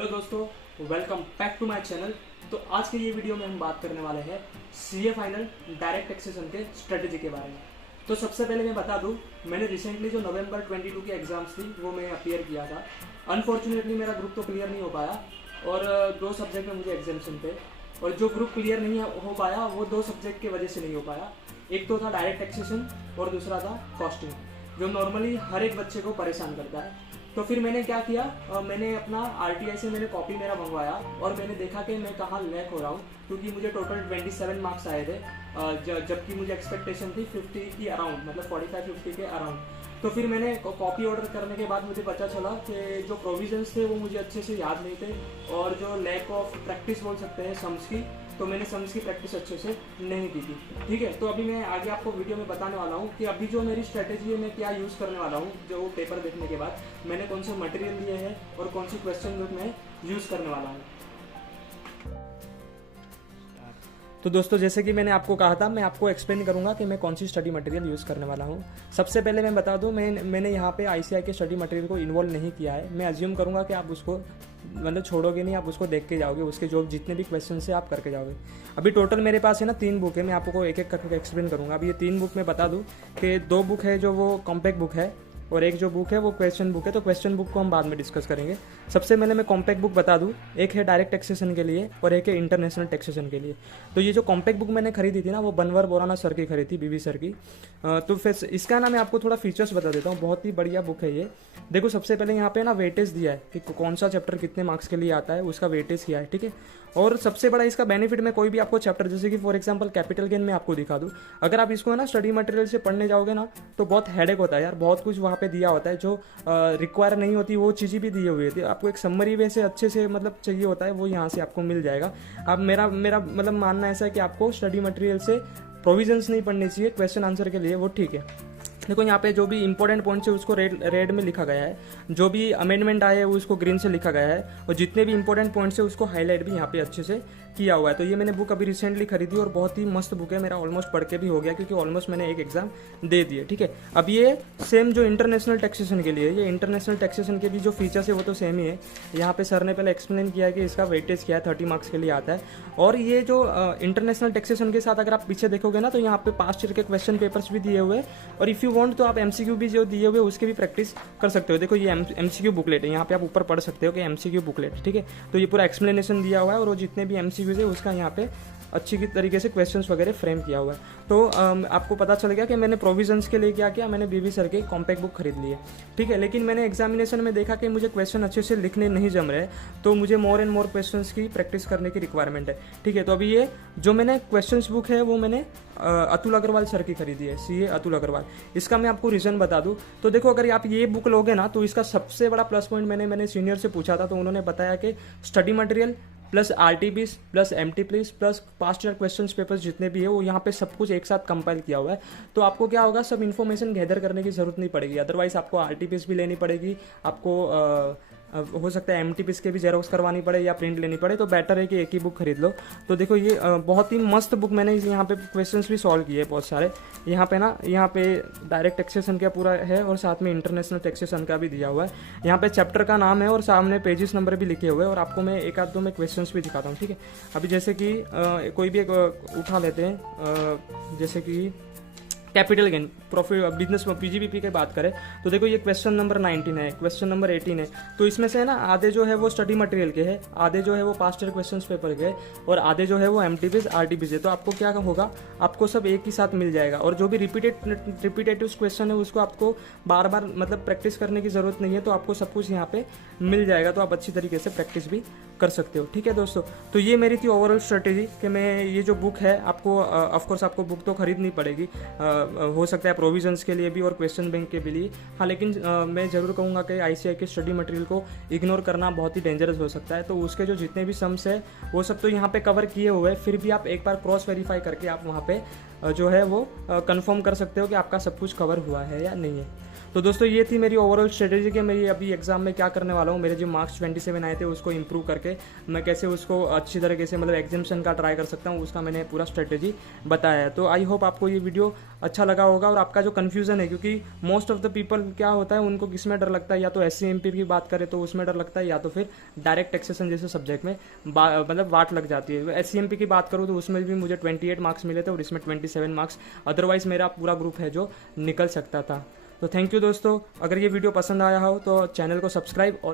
Hello दोस्तों, welcome back to my channel. तो आज के ये वीडियो में हम बात करने वाले हैं सीए फाइनल डायरेक्ट टैक्सेशन के स्ट्रेटेजी के बारे में। तो सबसे पहले मैं बता दूं, मैंने रिसेंटली जो नवंबर 22 की एग्जाम्स थी वो मैं अपीयर किया था। अनफॉर्चुनेटली मेरा ग्रुप तो क्लियर नहीं हो पाया और दो सब्जेक्ट में मुझे एग्जाम्शन थे, और जो ग्रुप क्लियर नहीं हो पाया वो दो सब्जेक्ट की वजह से नहीं हो पाया। एक तो था डायरेक्ट टैक्सेशन और दूसरा था कॉस्टिंग, जो नॉर्मली हर एक बच्चे को परेशान करता है। तो फिर मैंने क्या किया, मैंने अपना आरटीआई से मैंने कॉपी मेरा मंगवाया और मैंने देखा कि मैं कहाँ लैक हो रहा हूँ, क्योंकि मुझे टोटल 27 मार्क्स आए थे, जबकि मुझे एक्सपेक्टेशन थी 50 की अराउंड, मतलब 45-50 के अराउंड। तो फिर मैंने कॉपी ऑर्डर करने के बाद मुझे पता चला कि जो प्रोविजंस थे वो मुझे अच्छे से याद नहीं थे, और जो लैक ऑफ प्रैक्टिस बोल सकते हैं सम्स की, तो मैंने सम्स की प्रैक्टिस अच्छे से नहीं की थी। ठीक है, तो अभी मैं आगे आपको वीडियो में बताने वाला हूँ कि अभी जो मेरी स्ट्रेटेजी है मैं क्या यूज़ करने वाला हूँ। जो पेपर देखने के बाद मैंने कौन से मटेरियल लिए हैं और कौन सी क्वेश्चन बुक मैं यूज़ करने वाला हूँ। तो दोस्तों, जैसे कि मैंने आपको कहा था, मैं आपको एक्सप्लेन करूंगा कि मैं कौन सी स्टडी मटेरियल यूज़ करने वाला हूं। सबसे पहले मैं बता दूं, मैंने यहाँ पे आईसीआई के स्टडी मटेरियल को इन्वॉल्व नहीं किया है। मैं अज्यूम करूंगा कि आप उसको मतलब छोड़ोगे नहीं, आप उसको देख के जाओगे, उसके जो जितने भी क्वेश्चन है आप करके जाओगे। अभी टोटल मेरे पास है ना 3 बुक है, मैं आपको एक एक करके एक्सप्लेन करूँगा। अभी ये 3 बुक मैं बता दूँ कि 2 बुक है जो वो कॉम्पैक्ट बुक है, और एक जो बुक है वो क्वेश्चन बुक है। तो क्वेश्चन बुक को हम बाद में डिस्कस करेंगे। सबसे पहले मैं कॉम्पैक्ट बुक बता दूं, एक है डायरेक्ट टैक्सेशन के लिए और एक है इंटरनेशनल टैक्सेशन के लिए। तो ये जो कॉम्पैक्ट बुक मैंने खरीदी थी ना, वो बनवर बोराना सर की खरीदी थी, बीबी सर की। तो फिर इसका ना मैं आपको थोड़ा फीचर्स बता देता हूँ। बहुत ही बढ़िया बुक है ये। देखो, सबसे पहले यहाँ पे ना वेटेज दिया है कि कौन सा चैप्टर कितने मार्क्स के लिए आता है, उसका वेटेज किया है। ठीक है, और सबसे बड़ा इसका बेनिफिट, मैं कोई भी आपको चैप्टर, जैसे कि फॉर एग्जांपल कैपिटल गेन में आपको दिखा दूं, अगर आप इसको ना स्टडी मटेरियल से पढ़ने जाओगे ना तो बहुत हेडेक होता है यार। बहुत कुछ वहाँ पे दिया होता है जो रिक्वायर नहीं होती, वो चीज़ें भी दी हुई होती है। आपको एक समरी वे से अच्छे से मतलब चाहिए होता है, वो यहाँ से आपको मिल जाएगा। अब मेरा मतलब मानना ऐसा है कि आपको स्टडी मटेरियल से प्रोविजंस नहीं पढ़नी चाहिए क्वेश्चन आंसर के लिए, वो ठीक है। देखो, यहाँ पे जो भी इंपॉर्टेंट पॉइंट्स है उसको रेड में लिखा गया है, जो भी अमेंडमेंट आए हैं उसको ग्रीन से लिखा गया है, और जितने भी इंपॉर्टेंट पॉइंट्स है उसको हाईलाइट भी यहाँ पे अच्छे से किया हुआ है। तो ये मैंने बुक अभी रिसेंटली खरीदी और बहुत ही मस्त बुक है। मेरा ऑलमोस्ट पढ़ के भी हो गया, क्योंकि ऑलमोस्ट मैंने एक एग्जाम दे दिए। ठीक है, अब ये सेम जो इंटरनेशनल टैक्सेशन के लिए, ये इंटरनेशनल टैक्सेशन के भी जो फीचर्स है वो तो सेम ही है। यहाँ पे सर ने पहले एक्सप्लेन किया है कि इसका वेटेज क्या है, 30 मार्क्स के लिए आता है। और ये जो इंटरनेशनल टैक्सेशन के साथ अगर आप पीछे देखोगे ना, तो यहाँ पे पास्ट ईयर के क्वेश्चन पेपर्स भी दिए हुए हैं, और इफ़ यू वांट तो आप एमसीक्यू भी जो दिए हुए उसके भी प्रैक्टिस कर सकते हो। देखो, ये एमसीक्यू बुकलेट है, यहाँ पे आप ऊपर पढ़ सकते हो कि एमसीक्यू बुकलेट। ठीक है, तो ये पूरा एक्सप्लेनेशन दिया हुआ है, और वो जितने भी एमसीक्यूज है उसका यहाँ पे अच्छी तरीके से क्वेश्चंस वगैरह फ्रेम किया हुआ है। तो आपको पता चल गया कि मैंने प्रोविजंस के लिए क्या किया, मैंने बीबी सर के कॉम्पैक्ट बुक खरीद ली है। ठीक है, लेकिन मैंने एग्जामिनेशन में देखा कि मुझे क्वेश्चन अच्छे से लिखने नहीं जम रहे, तो मुझे मोर एंड मोर क्वेश्चंस की प्रैक्टिस करने की रिक्वायरमेंट है। ठीक है, तो अभी ये जो मैंने क्वेश्चंस बुक है वो मैंने अतुल अग्रवाल सर की खरीदी है, सीए अतुल अग्रवाल। इसका मैं आपको रीज़न बता दूं, तो देखो, अगर आप ये बुक लोगे ना, तो इसका सबसे बड़ा प्लस पॉइंट, मैंने सीनियर से पूछा था तो उन्होंने बताया कि study material plus RTPs plus MTPs plus past year question papers जितने भी है वो यहाँ पे सब कुछ एक साथ कंपाइल किया हुआ है। तो आपको क्या होगा, सब इन्फॉर्मेशन गैदर करने की जरूरत नहीं पड़ेगी। अदरवाइज आपको आरटीपीस भी लेनी पड़ेगी, आपको हो सकता है एमटीपीस के भी जेरोक्स करवानी पड़े या प्रिंट लेनी पड़े। तो बेटर है कि एक ही बुक खरीद लो। तो देखो, ये बहुत ही मस्त बुक, मैंने यहाँ पे क्वेश्चंस भी सॉल्व किए बहुत सारे। यहाँ पे डायरेक्ट टैक्सेशन का पूरा है, और साथ में इंटरनेशनल टैक्सेशन का भी दिया हुआ है। यहाँ पे चैप्टर का नाम है और सामने पेजेस नंबर भी लिखे हुए हैं, और आपको मैं एक आध दो में क्वेश्चंस भी दिखाता हूँ। ठीक है, अभी जैसे कि कोई भी एक उठा लेते हैं, जैसे कि कैपिटल गेन प्रॉफिट बिजनेस में पीजीबीपी की बात करें, तो देखो ये क्वेश्चन नंबर 19 है, क्वेश्चन नंबर 18 है। तो इसमें से ना आधे जो है वो स्टडी मटेरियल के हैं, आधे जो है वो पास्ट ईयर क्वेश्चंस पेपर के, और आधे जो है वो एमटीपीस आरटीपीस है। तो आपको क्या होगा, आपको सब एक ही साथ मिल जाएगा, और जो भी रिपीटेटिव क्वेश्चन है उसको आपको बार बार मतलब प्रैक्टिस करने की जरूरत नहीं है। तो आपको सब कुछ यहाँ पे मिल जाएगा, तो आप अच्छी तरीके से प्रैक्टिस भी कर सकते हो। ठीक है दोस्तों, तो ये मेरी थी ओवरऑल स्ट्रेटेजी कि मैं ये जो बुक है, आपको ऑफकोर्स आपको बुक तो खरीदनी पड़ेगी, हो सकता है प्रोविजंस के लिए भी और क्वेश्चन बैंक के भी लिए। हाँ, लेकिन मैं ज़रूर कहूँगा कि आईसीआई के स्टडी मटेरियल को इग्नोर करना बहुत ही डेंजरस हो सकता है। तो उसके जो जितने भी सम्स है वो सब तो यहाँ पे कवर किए हुए हैं, फिर भी आप एक बार क्रॉस वेरीफाई करके आप वहाँ पे जो है वो कंफर्म कर सकते हो कि आपका सब कुछ कवर हुआ है या नहीं है। तो दोस्तों ये थी मेरी ओवरऑल स्ट्रेटेजी कि मैं ये अभी एग्जाम में क्या करने वाला हूँ। मेरे जो मार्क्स 27 आए थे उसको इंप्रूव करके मैं कैसे उसको अच्छी तरीके से मतलब एग्जामिशन का ट्राई कर सकता हूँ, उसका मैंने पूरा स्ट्रेटेजी बताया है। तो आई होप आपको ये वीडियो अच्छा लगा होगा और आपका जो कन्फ्यूजन है, क्योंकि मोस्ट ऑफ द पीपल क्या होता है उनको किस में डर लगता है, या तो SCMP की बात करें तो उसमें डर लगता है, या तो फिर डायरेक्ट टैक्सेशन जैसे सब्जेक्ट में मतलब वाट लग जाती है। SCMP की बात करूँ तो उसमें भी मुझे 28 मार्क्स मिले थे और इसमें 27 मार्क्स, अदरवाइज मेरा पूरा ग्रुप है जो निकल सकता था। तो थैंक यू दोस्तों, अगर ये वीडियो पसंद आया हो तो चैनल को सब्सक्राइब और